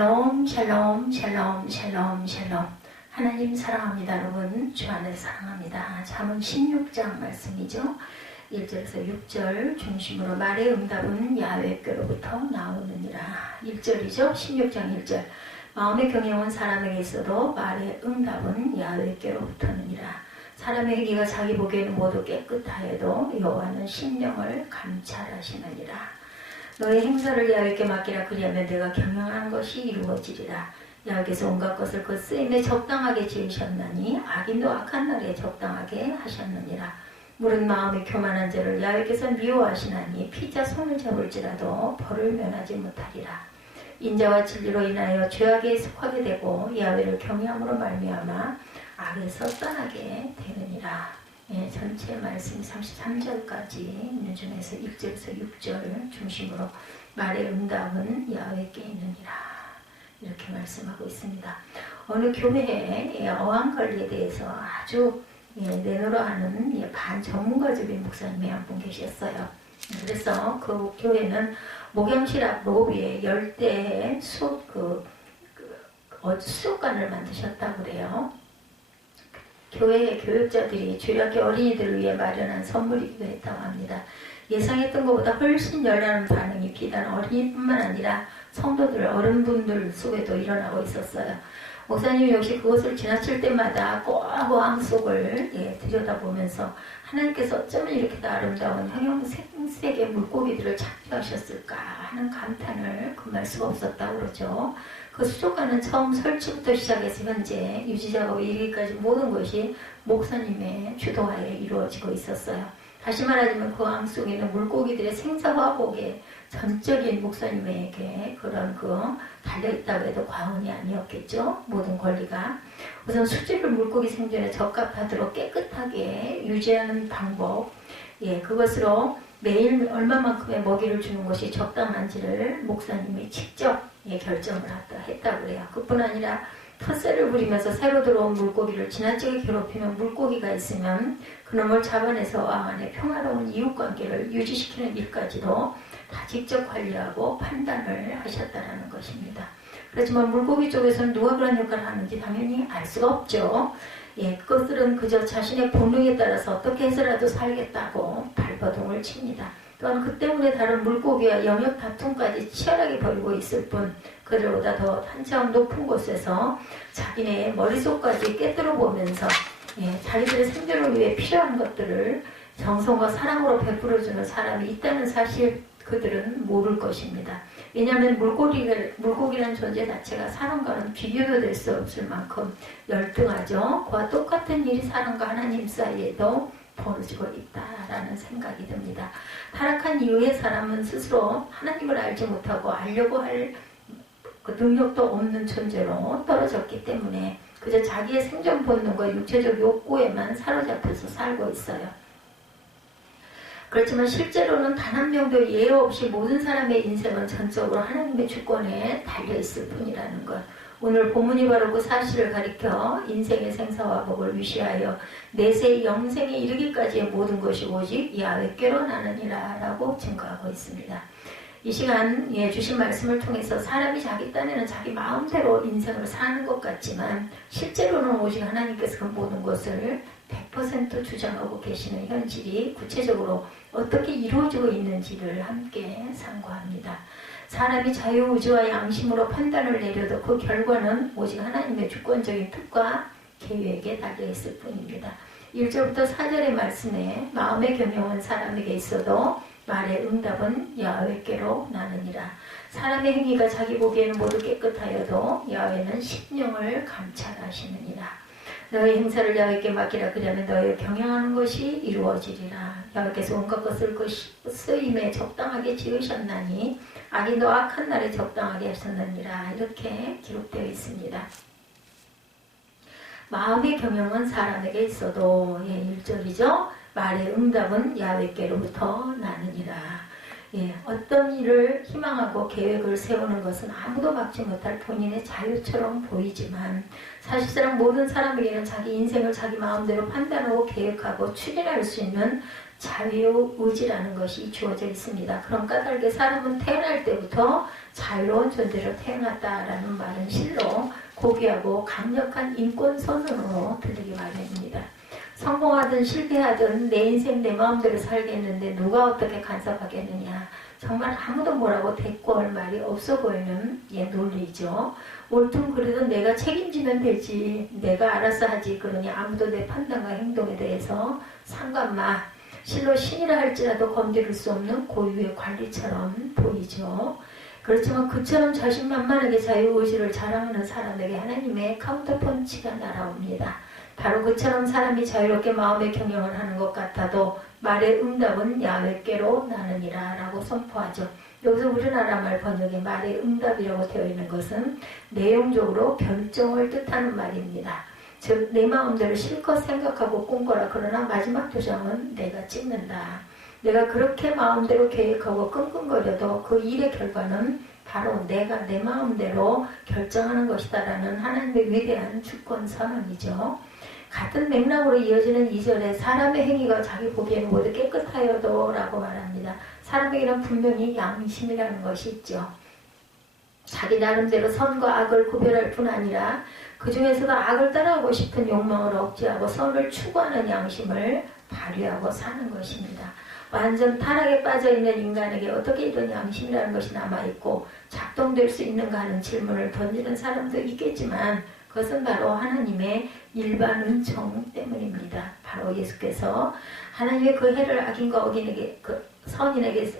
샬롬 샬롬 샬롬 샬롬 샬롬. 하나님 사랑합니다. 여러분 주 안에서 사랑합니다. 잠언 16장 말씀이죠. 1절에서 6절 중심으로 말의 응답은 야훼께로부터 나오느니라. 1절이죠. 16장 1절. 마음의 경영은 사람에게 있어도 말의 응답은 야훼께로부터느니라. 사람의 행위가 자기 보기에는 모두 깨끗하여도 여호와는 심령을 감찰하시느니라. 너의 행사를 야훼께 맡기라. 그리하면 내가 경영하는 것이 이루어지리라. 야훼께서 온갖 것을 그 쓰임에 적당하게 지으셨나니 악인도 악한 날에 적당하게 하셨느니라. 물은 마음의 교만한 죄를 야훼께서 미워하시나니 피자 손을 잡을지라도 벌을 면하지 못하리라. 인자와 진리로 인하여 죄악에 속하게 되고 야훼를 경외함으로 말미암아 악에서 떠나게 되느니라. 예, 전체 말씀 33절까지 있는 중에서 1절에서 6절 중심으로 말의 응답은 야훼께 있느니라. 이렇게 말씀하고 있습니다. 어느 교회의 어항관리에 대해서 아주 내노라하는 반전문가적인 목사님이 한 분 계셨어요. 그래서 그 교회는 목양실 앞 로비에 열대의 수족관을 만드셨다고 그래요. 교회의 교육자들이 주일학교 어린이들을 위해 마련한 선물이기도 했다고 합니다. 예상했던 것보다 훨씬 열나는 반응이 비단 어린이뿐만 아니라 성도들, 어른분들 속에도 일어나고 있었어요. 목사님이 역시 그것을 지나칠 때마다 고아고함 속을 들여다보면서 하나님께서 어쩌면 이렇게 아름다운 형형색색의 물고기들을 창조하셨을까 하는 감탄을 금할 수가 없었다고 그러죠. 그 수족관은 처음 설치부터 시작해서 현재 유지작업에 이르기까지 모든 것이 목사님의 주도하에 이루어지고 있었어요. 다시 말하자면 그 왕 속에 있는 물고기들의 생사화복에 전적인 목사님에게 그런 달려있다고 해도 과언이 아니었겠죠. 모든 권리가. 우선 수질을 물고기 생존에 적합하도록 깨끗하게 유지하는 방법, 그것으로 매일 얼마만큼의 먹이를 주는 것이 적당한지를 목사님이 직접 결정을 했다고 해요. 그뿐 아니라 텃세를 부리면서 새로 들어온 물고기를 지나치게 괴롭히면 물고기가 있으면 그놈을 잡아내서 왕 안에 평화로운 이웃관계를 유지시키는 일까지도 다 직접 관리하고 판단을 하셨다는 것입니다. 그렇지만 물고기 쪽에서는 누가 그런 역할을 하는지 당연히 알 수가 없죠. 그것들은 그저 자신의 본능에 따라서 어떻게 해서라도 살겠다고 발버둥을 칩니다. 또한 그 때문에 다른 물고기와 영역 다툼까지 치열하게 벌이고 있을 뿐 그들보다 더 한참 높은 곳에서 자기네 머릿속까지 깨뜨려 보면서 자기들의 생존을 위해 필요한 것들을 정성과 사랑으로 베풀어주는 사람이 있다는 사실 그들은 모를 것입니다. 왜냐하면 물고기라는 존재 자체가 사람과는 비교도 될 수 없을 만큼 열등하죠. 그와 똑같은 일이 사람과 하나님 사이에도 벌어지고 있다라는 생각이 듭니다. 타락한 이후에 사람은 스스로 하나님을 알지 못하고 알려고 할 그 능력도 없는 존재로 떨어졌기 때문에 그저 자기의 생존 본능과 육체적 욕구에만 사로잡혀서 살고 있어요. 그렇지만 실제로는 단 한 명도 예외 없이 모든 사람의 인생은 전적으로 하나님의 주권에 달려있을 뿐이라는 것. 오늘 본문이 바로 그 사실을 가리켜 인생의 생사화복을 위시하여 내세의 영생에 이르기까지의 모든 것이 오직 야훼께로 나느니라 라고 증거하고 있습니다. 이 시간 주신 말씀을 통해서 사람이 자기 딴에는 자기 마음대로 인생을 사는 것 같지만 실제로는 오직 하나님께서 그 모든 것을 100% 주장하고 계시는 현실이 구체적으로 어떻게 이루어지고 있는지를 함께 상고합니다. 사람이 자유의지와 양심으로 판단을 내려도 그 결과는 오직 하나님의 주권적인 뜻과 계획에 달려있을 뿐입니다. 1절부터 4절의 말씀에 마음의 경영은 사람에게 있어도 말의 응답은 야훼께로 나느니라. 사람의 행위가 자기 보기에는 모두 깨끗하여도 야훼는 심령을 감찰하시느니라. 너의 행사를 야훼께 맡기라. 그러면 너의 경영하는 것이 이루어지리라. 야훼께서 온갖 것을 그 쓰임에 적당하게 지으셨나니 악인도 악한 날에 적당하게 하셨느니라. 이렇게 기록되어 있습니다. 마음의 경영은 사람에게 있어도 1절이죠. 말의 응답은 야훼께로부터 나느니라. 어떤 일을 희망하고 계획을 세우는 것은 아무도 막지 못할 본인의 자유처럼 보이지만 사실상 모든 사람에게는 자기 인생을 자기 마음대로 판단하고 계획하고 추진할 수 있는 자유의지라는 것이 주어져 있습니다. 그런 까닭에 사람은 태어날 때부터 자유로운 존재로 태어났다라는 말은 실로 고귀하고 강력한 인권선언으로 들리기 마련입니다. 성공하든 실패하든 내 인생 내 마음대로 살겠는데 누가 어떻게 간섭하겠느냐. 정말 아무도 뭐라고 대꾸할 말이 없어 보이는 논리죠. 옳든 그래도 내가 책임지면 되지. 내가 알아서 하지. 그러니 아무도 내 판단과 행동에 대해서 상관마. 실로 신이라 할지라도 건드릴 수 없는 고유의 관리처럼 보이죠. 그렇지만 그처럼 자신만만하게 자유의지를 자랑하는 사람에게 하나님의 카운터펀치가 날아옵니다. 바로 그처럼 사람이 자유롭게 마음의 경영을 하는 것 같아도 말의 응답은 야훼께로 나느니라 라고 선포하죠. 여기서 우리나라 말 번역에 말의 응답이라고 되어 있는 것은 내용적으로 결정을 뜻하는 말입니다. 즉 내 마음대로 실컷 생각하고 꿈꿔라. 그러나 마지막 도장은 내가 찍는다. 내가 그렇게 마음대로 계획하고 끙끙거려도 그 일의 결과는 바로 내가 내 마음대로 결정하는 것이다라는 하나님의 위대한 주권 선언이죠. 같은 맥락으로 이어지는 2절에 사람의 행위가 자기 보기에는 모두 깨끗하여도 라고 말합니다. 사람에게는 분명히 양심이라는 것이 있죠. 자기 나름대로 선과 악을 구별할 뿐 아니라 그 중에서도 악을 따라하고 싶은 욕망을 억제하고 선을 추구하는 양심을 발휘하고 사는 것입니다. 완전 타락에 빠져있는 인간에게 어떻게 이런 양심이라는 것이 남아있고 작동될 수 있는가 하는 질문을 던지는 사람도 있겠지만 그것은 바로 하나님의 일반 은총 때문입니다. 바로 예수께서 하나님의 그 해를 악인과 어긴에게 그 선인에게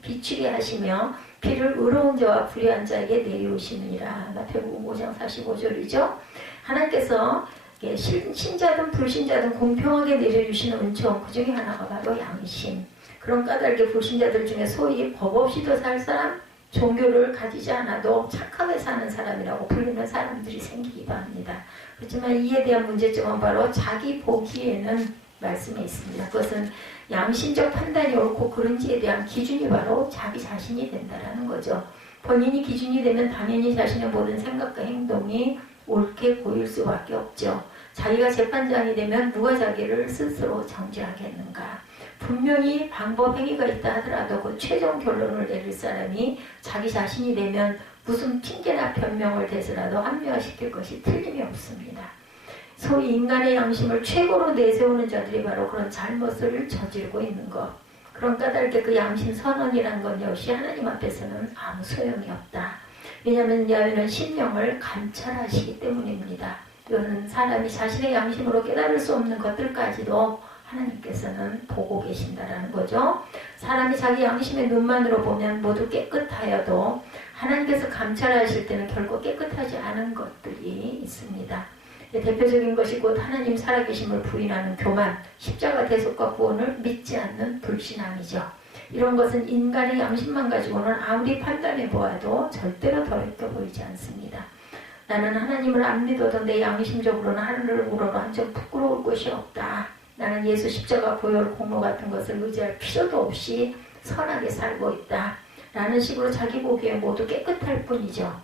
비추게 하시며 피를 의로운 자와 불의한 자에게 내리우시느니라. 마태복음 5장 45절이죠. 하나님께서 신자든 불신자든 공평하게 내려주시는 은총 그 중에 하나가 바로 양심. 그런 까닭에 불신자들 중에 소위 법 없이도 살 사람, 종교를 가지지 않아도 착하게 사는 사람이라고 불리는 사람들이 생기기도 합니다. 그렇지만 이에 대한 문제점은 바로 자기 보기에는 말씀에 있습니다. 그것은 양심적 판단이 옳고 그른지에 대한 기준이 바로 자기 자신이 된다는 거죠. 본인이 기준이 되면 당연히 자신의 모든 생각과 행동이 옳게 보일 수밖에 없죠. 자기가 재판장이 되면 누가 자기를 스스로 정죄하겠는가. 분명히 방법 행위가 있다 하더라도 그 최종 결론을 내릴 사람이 자기 자신이 되면 무슨 핑계나 변명을 대서라도 합리화시킬 것이 틀림이 없습니다. 소위 인간의 양심을 최고로 내세우는 자들이 바로 그런 잘못을 저지르고 있는 것. 그런 까닭에 그 양심 선언이라는 것 역시 하나님 앞에서는 아무 소용이 없다. 왜냐하면 야훼는 심령을 감찰하시기 때문입니다. 이거는 사람이 자신의 양심으로 깨달을 수 없는 것들까지도 하나님께서는 보고 계신다라는 거죠. 사람이 자기 양심의 눈만으로 보면 모두 깨끗하여도 하나님께서 감찰하실 때는 결코 깨끗하지 않은 것들이 있습니다. 대표적인 것이 곧 하나님 살아계심을 부인하는 교만, 십자가 대속과 구원을 믿지 않는 불신앙이죠. 이런 것은 인간의 양심만 가지고는 아무리 판단해 보아도 절대로 더럽게 보이지 않습니다. 나는 하나님을 안 믿어도 내 양심적으로는 하늘을 우러러 한 점 부끄러울 것이 없다. 나는 예수 십자가 보혈 공로 같은 것을 의지할 필요도 없이 선하게 살고 있다. 라는 식으로 자기 보기에 모두 깨끗할 뿐이죠.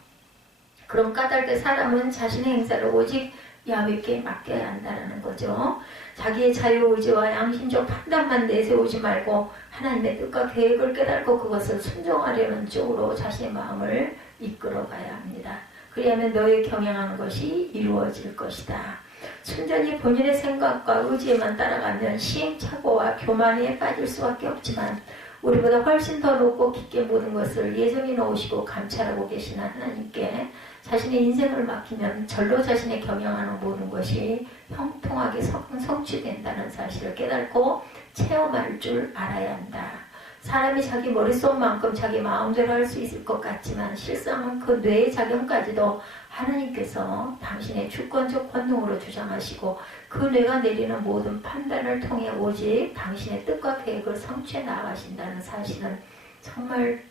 그런 까닭에 사람은 자신의 행사를 오직 야훼께 맡겨야 한다는 거죠. 자기의 자유의지와 양심적 판단만 내세우지 말고 하나님의 뜻과 계획을 깨닫고 그것을 순종하려는 쪽으로 자신의 마음을 이끌어가야 합니다. 그리하면 너의 경영하는 것이 이루어질 것이다. 순전히 본인의 생각과 의지에만 따라가면 시행착오와 교만에 빠질 수밖에 없지만 우리보다 훨씬 더 높고 깊게 모든 것을 예정해 놓으시고 감찰하고 계시는 하나님께 자신의 인생을 맡기면 절로 자신의 경영하는 모든 것이 형통하게 성취된다는 사실을 깨닫고 체험할 줄 알아야 한다. 사람이 자기 머릿속만큼 자기 마음대로 할 수 있을 것 같지만 실상은 그 뇌의 작용까지도 하나님께서 당신의 주권적 권능으로 주장하시고 그 뇌가 내리는 모든 판단을 통해 오직 당신의 뜻과 계획을 성취해 나가신다는 사실은 정말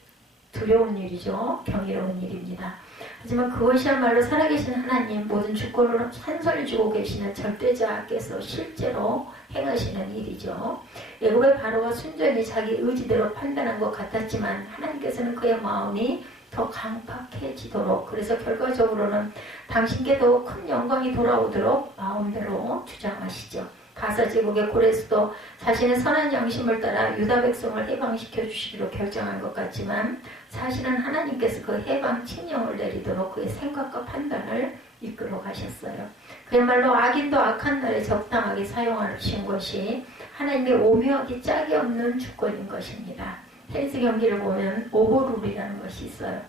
두려운 일이죠. 경이로운 일입니다. 하지만 그것이야말로 살아계신 하나님 모든 주권을 한설 주고 계시는 절대자께서 실제로 행하시는 일이죠. 애굽의 바로가 순전히 자기 의지대로 판단한 것 같았지만 하나님께서는 그의 마음이 더 강팍해지도록 그래서 결과적으로는 당신께 더 큰 영광이 돌아오도록 마음대로 주장하시죠. 가사제국의 고레스도 자신의 선한 양심을 따라 유다 백성을 해방시켜 주시기로 결정한 것 같지만 사실은 하나님께서 그 해방 칙령을 내리도록 그의 생각과 판단을 이끌어 가셨어요. 그야말로 악인도 악한 날에 적당하게 사용하신 것이 하나님의 오묘하기 짝이 없는 주권인 것입니다. 테니스 경기를 보면 오버룰이라는 것이 있어요.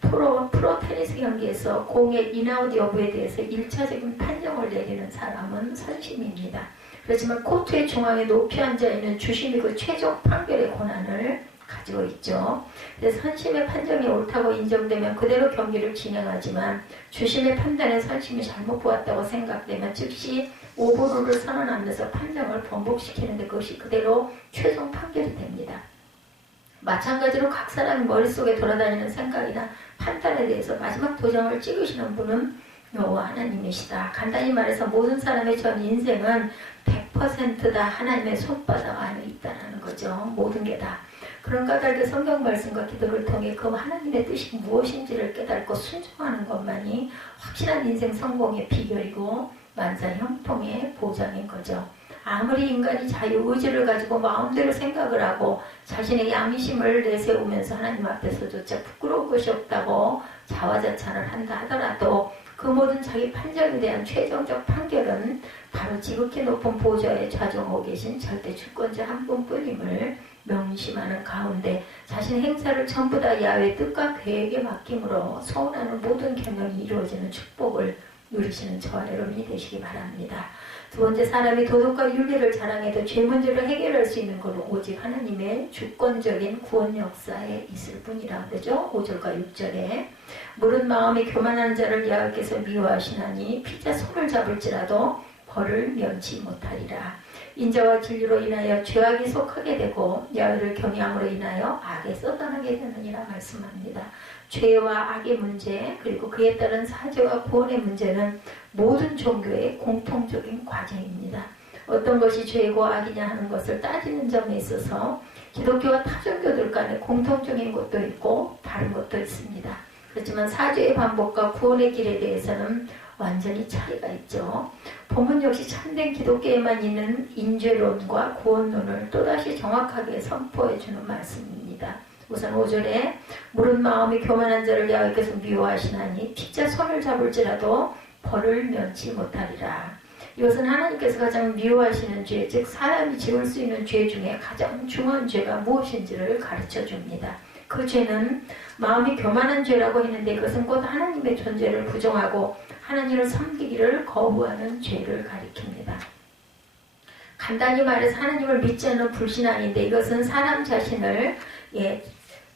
프로 테니스 경기에서 공의 인아웃 여부에 대해서 1차적인 판정을 내리는 사람은 선심입니다. 그렇지만 코트의 중앙에 높이 앉아있는 주심이 그 최종 판결의 권한을 가지고 있죠. 그래서 선심의 판정이 옳다고 인정되면 그대로 경기를 진행하지만 주심의 판단에 선심이 잘못 보았다고 생각되면 즉시 오버룰을 선언하면서 판정을 번복시키는데 그것이 그대로 최종 판결이 됩니다. 마찬가지로 각 사람의 머릿속에 돌아다니는 생각이나 판단에 대해서 마지막 도장을 찍으시는 분은 여호와 하나님이시다. 간단히 말해서 모든 사람의 전 인생은 100%다 하나님의 손바닥 안에 있다는 거죠. 모든 게 다. 그런 까닭에 성경 말씀과 기도를 통해 그 하나님의 뜻이 무엇인지를 깨닫고 순종하는 것만이 확실한 인생 성공의 비결이고 만사 형통의 보장인 거죠. 아무리 인간이 자유의지를 가지고 마음대로 생각을 하고 자신의 양심을 내세우면서 하나님 앞에서조차 부끄러운 것이 없다고 자화자찬을 한다 하더라도 그 모든 자기 판정에 대한 최종적 판결은 바로 지극히 높은 보좌에 좌정하고 계신 절대 주권자 한 분뿐임을 명심하는 가운데 자신의 행사를 전부 다 야훼의 뜻과 계획에 맡김으로 소원하는 모든 경영이 이루어지는 축복을 누리시는 저와 여러분이 되시기 바랍니다. 두 번째, 사람이 도덕과 윤리를 자랑해도 죄 문제를 해결할 수 있는 것은 오직 하나님의 주권적인 구원 역사에 있을 뿐이라 그러죠. 5절과 6절에 무릇 마음이 교만한 자를 여호와께서 미워하시나니 피자 손을 잡을지라도 벌을 면치 못하리라. 인자와 진리로 인하여 죄악이 속하게 되고 여호와를 경외함으로 인하여 악에 쏟아나게 되느니라 말씀합니다. 죄와 악의 문제 그리고 그에 따른 사죄와 구원의 문제는 모든 종교의 공통적인 과제입니다. 어떤 것이 죄고 악이냐 하는 것을 따지는 점에 있어서 기독교와 타 종교들 간에 공통적인 것도 있고 다른 것도 있습니다. 그렇지만 사죄의 반복과 구원의 길에 대해서는 완전히 차이가 있죠. 본문 역시 참된 기독교에만 있는 인죄론과 구원론을 또다시 정확하게 선포해주는 말씀입니다. 우선 5절에 무릇 마음이 교만한 자를 여호와께서 미워하시나니 피자 손을 잡을지라도 벌을 면치 못하리라. 이것은 하나님께서 가장 미워하시는 죄, 즉 사람이 지을 수 있는 죄 중에 가장 중요한 죄가 무엇인지를 가르쳐 줍니다. 그 죄는 마음이 교만한 죄라고 했는데 그것은 곧 하나님의 존재를 부정하고 하나님을 섬기기를 거부하는 죄를 가리킵니다. 간단히 말해서 하나님을 믿지 않는 불신앙인데 이것은 사람 자신을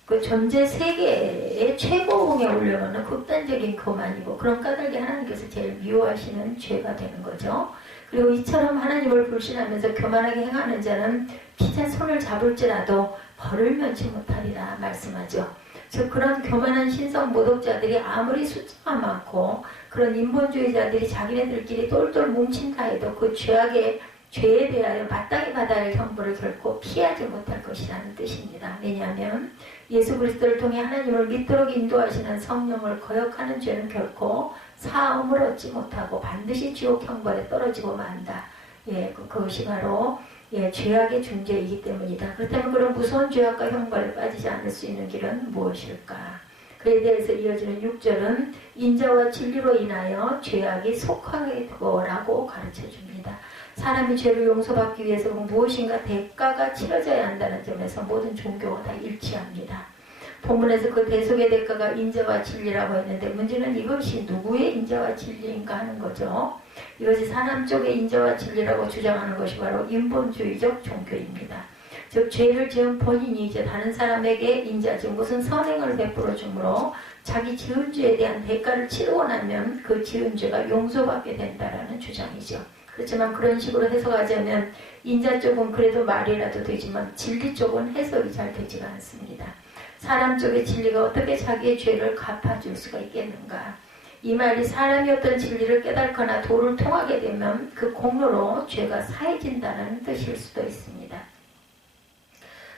그 존재 세계의 최고봉에 올려놓는 극단적인 교만이고 그런 까닭에 하나님께서 제일 미워하시는 죄가 되는 거죠. 그리고 이처럼 하나님을 불신하면서 교만하게 행하는 자는 피자 손을 잡을지라도 벌을 면치 못하리라 말씀하죠. 즉 그런 교만한 신성 모독자들이 아무리 숫자가 많고 그런 인본주의자들이 자기네들끼리 똘똘 뭉친다 해도 그 죄에 대하여 마땅히 받아야 할 형벌을 결코 피하지 못할 것이라는 뜻입니다. 왜냐하면 예수 그리스도를 통해 하나님을 믿도록 인도하시는 성령을 거역하는 죄는 결코 사함을 얻지 못하고 반드시 지옥 형벌에 떨어지고 만다. 그것이 바로 죄악의 중죄이기 때문이다. 그렇다면 그런 무서운 죄악과 형벌에 빠지지 않을 수 있는 길은 무엇일까? 그에 대해서 이어지는 6절은 인자와 진리로 인하여 죄악이 속하게 되고라고 가르쳐줍니다. 사람이 죄를 용서받기 위해서 무엇인가 대가가 치러져야 한다는 점에서 모든 종교가 다 일치합니다. 본문에서 그 대속의 대가가 인자와 진리라고 했는데 문제는 이것이 누구의 인자와 진리인가 하는 거죠. 이것이 사람 쪽의 인자와 진리라고 주장하는 것이 바로 인본주의적 종교입니다. 즉 죄를 지은 본인이 이제 다른 사람에게 인자, 즉 무슨 선행을 베풀어 주므로 자기 지은 죄에 대한 대가를 치르고 나면 그 지은 죄가 용서받게 된다라는 주장이죠. 그렇지만 그런 식으로 해석하자면 인자 쪽은 그래도 말이라도 되지만 진리 쪽은 해석이 잘 되지가 않습니다. 사람 쪽의 진리가 어떻게 자기의 죄를 갚아줄 수가 있겠는가? 이 말이 사람이 어떤 진리를 깨닫거나 도를 통하게 되면 그 공로로 죄가 사해진다는 뜻일 수도 있습니다.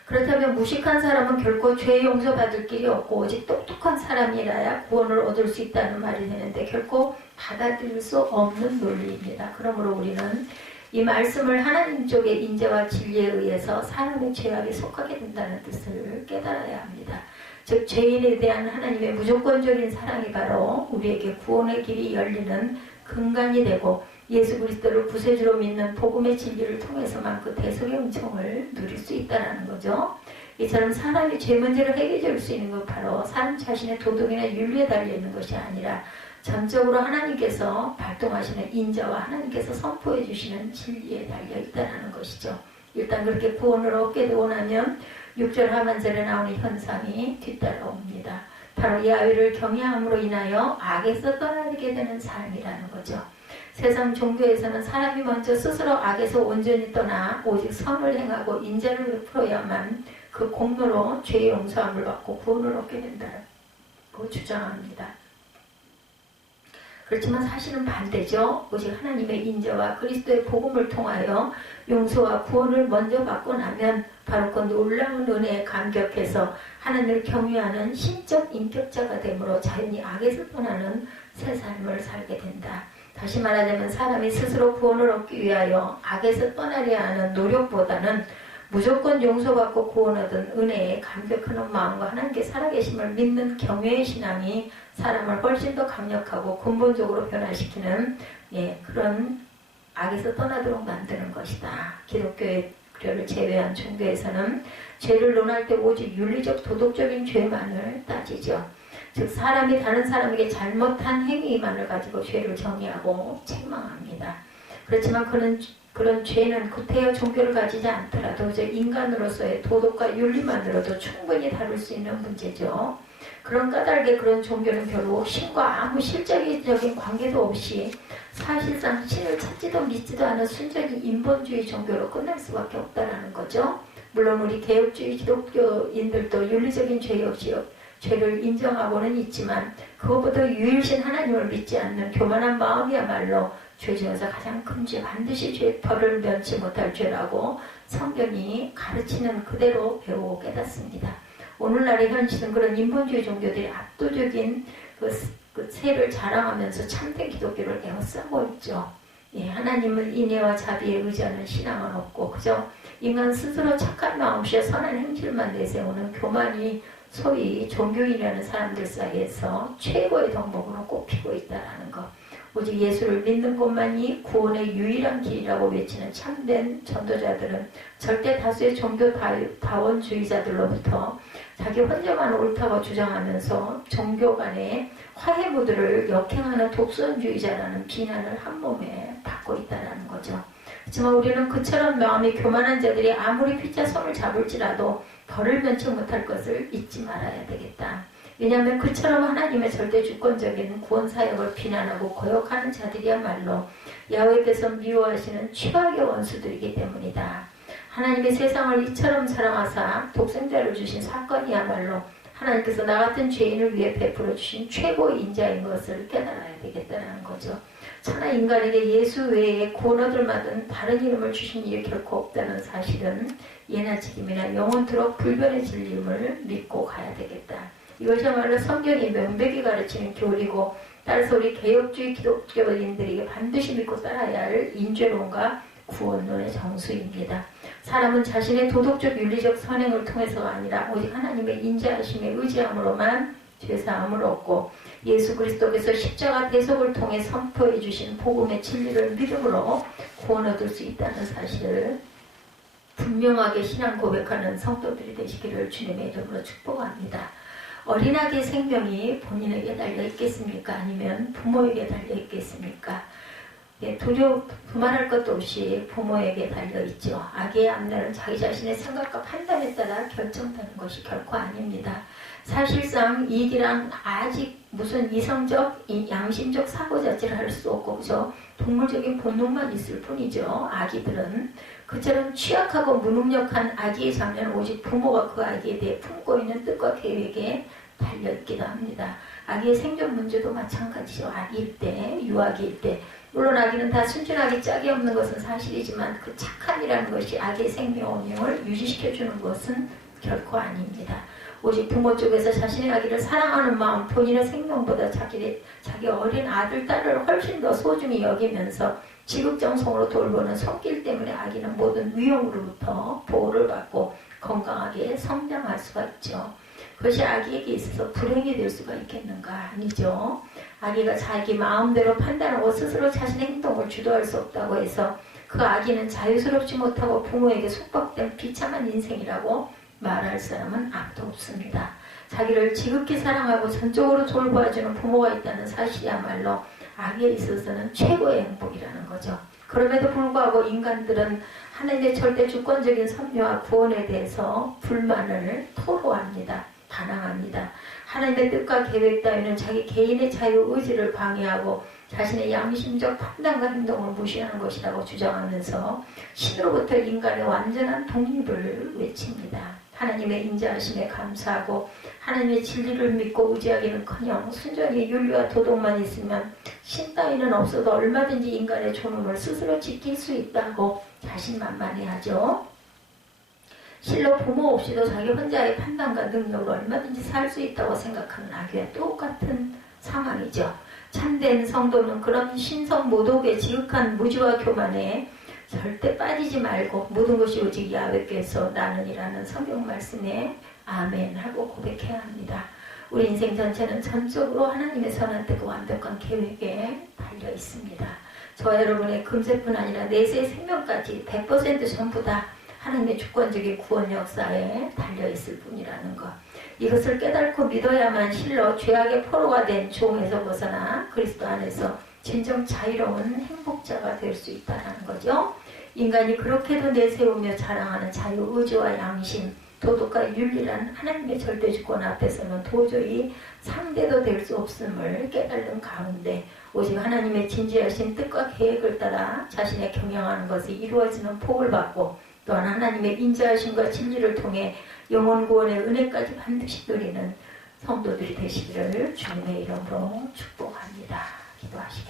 그렇다면 무식한 사람은 결코 죄 용서받을 길이 없고 오직 똑똑한 사람이라야 구원을 얻을 수 있다는 말이 되는데 결코 받아들일 수 없는 논리입니다. 그러므로 우리는 이 말씀을 하나님 쪽의 인재와 진리에 의해서 사람의 죄악에 속하게 된다는 뜻을 깨달아야 합니다. 즉 죄인에 대한 하나님의 무조건적인 사랑이 바로 우리에게 구원의 길이 열리는 근간이 되고 예수 그리스도를 구세주로 믿는 복음의 진리를 통해서만 그 대속의 은총을 누릴 수 있다는 거죠. 이처럼 사람이 죄 문제를 해결해 줄 수 있는 건 바로 사람 자신의 도덕이나 윤리에 달려있는 것이 아니라 전적으로 하나님께서 발동하시는 인자와 하나님께서 선포해 주시는 진리에 달려있다는 것이죠. 일단 그렇게 구원을 얻게 되고 나면 6절 하반절에 나오는 현상이 뒤따라옵니다. 바로 야훼를 경외함으로 인하여 악에서 떠나게 되는 삶이라는 거죠. 세상 종교에서는 사람이 먼저 스스로 악에서 온전히 떠나 오직 선을 행하고 인자를 베풀어야만 그 공로로 죄의 용서함을 받고 구원을 얻게 된다고 주장합니다. 그렇지만 사실은 반대죠. 오직 하나님의 인자와 그리스도의 복음을 통하여 용서와 구원을 먼저 받고 나면 바로 그 놀라운 은혜에 감격해서 하나님을 경외하는 신적 인격자가 되므로 자연히 악에서 떠나는 새 삶을 살게 된다. 다시 말하자면 사람이 스스로 구원을 얻기 위하여 악에서 떠나려 하는 노력보다는 무조건 용서받고 구원 얻은 은혜에 감격하는 마음과 하나님께 살아계심을 믿는 경외의 신앙이 사람을 훨씬 더 강력하고 근본적으로 변화시키는 그런 악에서 떠나도록 만드는 것이다. 기독교를 제외한 종교에서는 죄를 논할 때 오직 윤리적 도덕적인 죄만을 따지죠. 즉 사람이 다른 사람에게 잘못한 행위만을 가지고 죄를 정의하고 책망합니다. 그렇지만 그런 죄는 구태여 종교를 가지지 않더라도 인간으로서의 도덕과 윤리만으로도 충분히 다룰 수 있는 문제죠. 그런 까닭에 그런 종교는 결국 신과 아무 실질적인 관계도 없이 사실상 신을 찾지도 믿지도 않은 순전히 인본주의 종교로 끝날 수밖에 없다는 거죠. 물론 우리 개혁주의 기독교인들도 윤리적인 죄 없이 죄를 인정하고는 있지만 그것보다 유일신 하나님을 믿지 않는 교만한 마음이야말로 죄 중에서 가장 큰 죄, 반드시 벌을 면치 못할 죄라고 성경이 가르치는 그대로 배우고 깨닫습니다. 오늘날의 현실은 그런 인본주의 종교들이 압도적인 그 세를 자랑하면서 참된 기독교를 에워싸고 있죠. 하나님은 인애와 자비에 의지하는 신앙은 없고 그저 인간 스스로 착한 마음씨와 선한 행실만 내세우는 교만이 소위 종교인이라는 사람들 사이에서 최고의 덕목으로 꼽히고 있다는 것. 오직 예수를 믿는 것만이 구원의 유일한 길이라고 외치는 참된 전도자들은 절대 다수의 종교다원주의자들로부터 자기 혼자만 옳다고 주장하면서 종교 간의 화해 무드를 역행하는 독선주의자라는 비난을 한몸에 받고 있다는 거죠. 하지만 우리는 그처럼 마음이 교만한 자들이 아무리 피자 손을 잡을지라도 벌을 면치 못할 것을 잊지 말아야 되겠다. 왜냐하면 그처럼 하나님의 절대 주권적인 구원 사역을 비난하고 거역하는 자들이야말로 야훼께서 미워하시는 최악의 원수들이기 때문이다. 하나님의 세상을 이처럼 사랑하사 독생자를 주신 사건이야말로 하나님께서 나 같은 죄인을 위해 베풀어 주신 최고의 인자인 것을 깨달아야 되겠다는 거죠. 천하 인간에게 예수 외에 구원 얻을 만한 다른 이름을 주신 일이 결코 없다는 사실은 예나 지금이나 영원토록 불변의 진리임을 믿고 가야 되겠다. 이것이야말로 성경이 명백히 가르치는 교리고 따라서 우리 개혁주의 기독교인들에게 반드시 믿고 따라야 할 인죄론과 구원론의 정수입니다. 사람은 자신의 도덕적 윤리적 선행을 통해서가 아니라 오직 하나님의 인자하심에 의지함으로만 죄사함을 얻고 예수 그리스도께서 십자가 대속을 통해 선포해 주신 복음의 진리를 믿음으로 구원 얻을 수 있다는 사실을 분명하게 신앙 고백하는 성도들이 되시기를 주님의 이름으로 축복합니다. 어린아기의 생명이 본인에게 달려있겠습니까? 아니면 부모에게 달려있겠습니까? 두말할 것도 없이 부모에게 달려있죠. 아기의 앞날은 자기 자신의 생각과 판단에 따라 결정되는 것이 결코 아닙니다. 사실상 이기랑 아직 무슨 이성적, 양심적 사고 자체를 할 수 없고 그저 동물적인 본능만 있을 뿐이죠. 아기들은 그처럼 취약하고 무능력한 아기의 장면은 오직 부모가 그 아기에 대해 품고 있는 뜻과 계획에 달려있기도 합니다. 아기의 생존 문제도 마찬가지죠. 아기일 때, 유아기일 때 물론 아기는 다 순진하게 짝이 없는 것은 사실이지만 그 착함이라는 것이 아기의 생명 운명을 유지시켜주는 것은 결코 아닙니다. 오직 부모 쪽에서 자신의 아기를 사랑하는 마음, 본인의 생명보다 자기 어린 아들, 딸을 훨씬 더 소중히 여기면서 지극정성으로 돌보는 손길 때문에 아기는 모든 위험으로부터 보호를 받고 건강하게 성장할 수가 있죠. 그것이 아기에게 있어서 불행이 될 수가 있겠는가? 아니죠. 아기가 자기 마음대로 판단하고 스스로 자신의 행동을 주도할 수 없다고 해서 그 아기는 자유스럽지 못하고 부모에게 속박된 비참한 인생이라고 말할 사람은 아무도 없습니다. 자기를 지극히 사랑하고 전적으로 돌봐주는 부모가 있다는 사실이야말로 아기에 있어서는 최고의 행복이라는 거죠. 그럼에도 불구하고 인간들은 하나님의 절대 주권적인 섭리와 구원에 대해서 불만을 토로합니다. 반항합니다. 하나님의 뜻과 계획 따위는 자기 개인의 자유의지를 방해하고 자신의 양심적 판단과 행동을 무시하는 것이라고 주장하면서 신으로부터 인간의 완전한 독립을 외칩니다. 하나님의 인자하심에 감사하고 하나님의 진리를 믿고 의지하기는커녕 순전히 윤리와 도덕만 있으면 신 따위는 없어도 얼마든지 인간의 존엄을 스스로 지킬 수 있다고 자신만만해하죠. 실로 부모 없이도 자기 혼자의 판단과 능력으로 얼마든지 살 수 있다고 생각하는 아기와 똑같은 상황이죠. 참된 성도는 그런 신성 모독의 지극한 무지와 교만에 절대 빠지지 말고 모든 것이 오직 야훼께서 나는이라는 성경 말씀에 아멘 하고 고백해야 합니다. 우리 인생 전체는 전적으로 하나님의 선한 뜻과 완벽한 계획에 달려 있습니다. 저와 여러분의 금세뿐 아니라 내세의 생명까지 100% 전부 다 하나님의 주권적인 구원 역사에 달려있을 뿐이라는 것. 이것을 깨닫고 믿어야만 실로 죄악의 포로가 된 종에서 벗어나 그리스도 안에서 진정 자유로운 행복자가 될 수 있다는 거죠. 인간이 그렇게도 내세우며 자랑하는 자유의지와 양심, 도덕과 윤리란 하나님의 절대주권 앞에서는 도저히 상대도 될 수 없음을 깨달는 가운데 오직 하나님의 진지하신 뜻과 계획을 따라 자신의 경영하는 것이 이루어지는 복을 받고 또한 하나님의 인자하심과 진리를 통해 영혼 구원의 은혜까지 반드시 누리는 성도들이 되시기를 주님의 이름으로 축복합니다. 기도하시겠습니다.